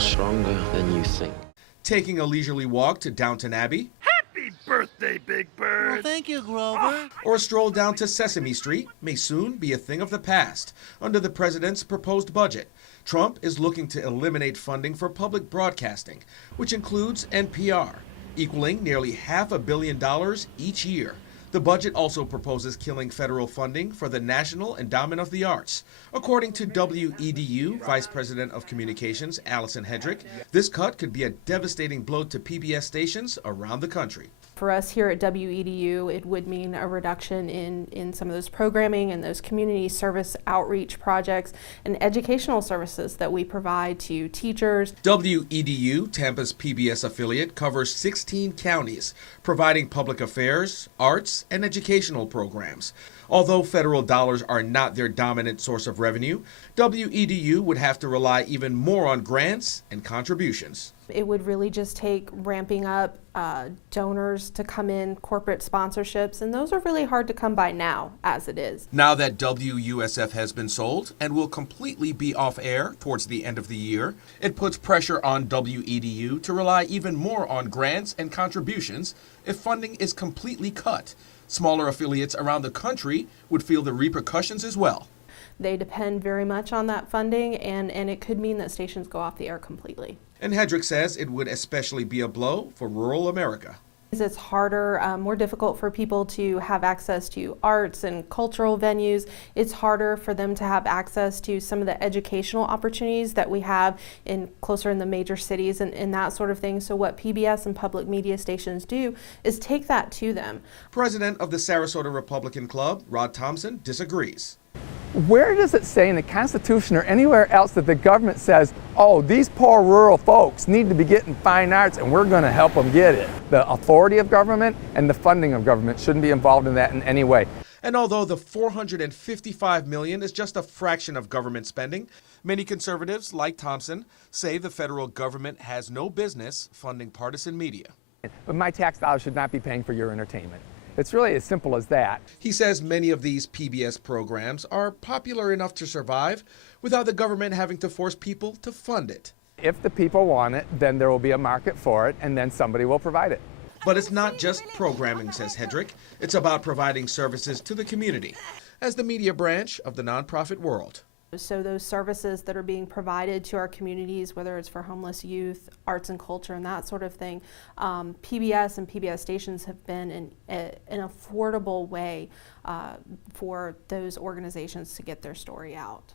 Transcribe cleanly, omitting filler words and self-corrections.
are stronger than you think. Taking a leisurely walk to Downton Abbey. Happy birthday, Big Bird! Well, thank you, Grover. Or a stroll down to Sesame Street may soon be a thing of the past under the president's proposed budget. Trump is looking to eliminate funding for public broadcasting, which includes NPR, equaling nearly $500 million each year. The budget also proposes killing federal funding for the National Endowment of the Arts. According to WEDU Vice President of Communications Allison Hedrick, this cut could be a devastating blow to PBS stations around the country. For us here at WEDU, it would mean a reduction in some of those programming and those community service outreach projects and educational services that we provide to teachers. WEDU, Tampa's PBS affiliate, covers 16 counties, providing public affairs, arts, and educational programs. Although federal dollars are not their dominant source of revenue, WEDU would have to rely even more on grants and contributions. It would really just take ramping up donors to come in, corporate sponsorships, and those are really hard to come by now, as it is. Now that WUSF has been sold and will completely be off air towards the end of the year, it puts pressure on WEDU to rely even more on grants and contributions if funding is completely cut. Smaller affiliates around the country would feel the repercussions as well. They depend very much on that funding, and it could mean that stations go off the air completely. And Hedrick says it would especially be a blow for rural America. It's harder, more difficult for people to have access to arts and cultural venues. It's harder for them to have access to some of the educational opportunities that we have closer in the major cities and that sort of thing. So what PBS and public media stations do is take that to them. President of the Sarasota Republican Club, Rod Thompson, disagrees. Where does it say in the Constitution or anywhere else that the government says, oh, these poor rural folks need to be getting fine arts and we're going to help them get it? The authority of government and the funding of government shouldn't be involved in that in any way. And although the $455 million is just a fraction of government spending, many conservatives, like Thompson, say the federal government has no business funding partisan media. But my tax dollars should not be paying for your entertainment. It's really as simple as that. He says many of these PBS programs are popular enough to survive without the government having to force people to fund it. If the people want it, then there will be a market for it, and then somebody will provide it. But it's not just programming, says Hedrick. It's about providing services to the community as the media branch of the nonprofit world. So those services that are being provided to our communities, whether it's for homeless youth, arts and culture, and that sort of thing, PBS and PBS stations have been an affordable way for those organizations to get their story out.